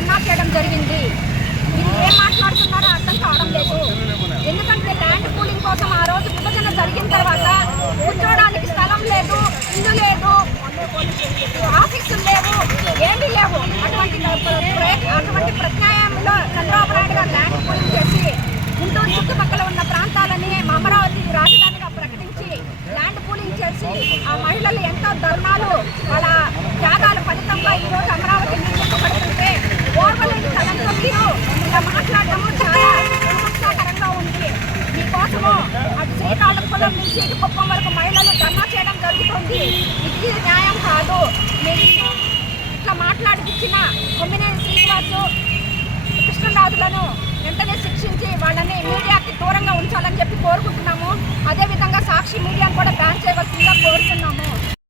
ధర్నా చేయడం జరిగింది. ఇది ఏం మాట్లాడుతున్నారో అర్థం కావడం లేదు. ఎందుకంటే ల్యాండ్ పూలింగ్ కోసం ఆ రోజు విభజన జరిగిన తర్వాత కూర్చోడానికి స్థలం లేదు, ఇల్లు లేదు, ఆఫీసులు లేవు, ఏమీ లేవు. అటువంటి ప్రత్యామ్నాయంలో చంద్రబాబు నాయుడు గారు ల్యాండ్ పూలింగ్ చేసి గుంటూరు చుట్టుపక్కల ఉన్న ప్రాంతాలని అమరావతి రాజధానిగా ప్రకటించి ల్యాండ్ పూలింగ్ చేసి ఆ మహిళలు ఎంతో ధర్నాలు వాళ్ళ త్యాగాల ఫలితంగా ఈరోజు అమరావతి నిర్మించబడుతుంటే ఓర్వలేని తనంతో మీరు ఇలా మాట్లాడటము చాలా విమర్శకరంగా ఉంది. మీకోసము అటు శ్రీకాళహస్తి నుంచి ఇటు కుప్పం వరకు మహిళలు ధర్నా చేయడం జరుగుతుంది. ఇది న్యాయం కాదు. మీరు ఇట్లా మాట్లాడిపించిన కొమ్మినేని శ్రీనివాసు, కృష్ణరాజులను వెంటనే శిక్షించి వాళ్ళని మీడియాకి దూరంగా ఉంచాలని చెప్పి కోరుకుంటున్నాము. అదేవిధంగా సాక్షి మీడియాను కూడా బ్యాన్ చేయవలసిందిగా కోరుతున్నాము.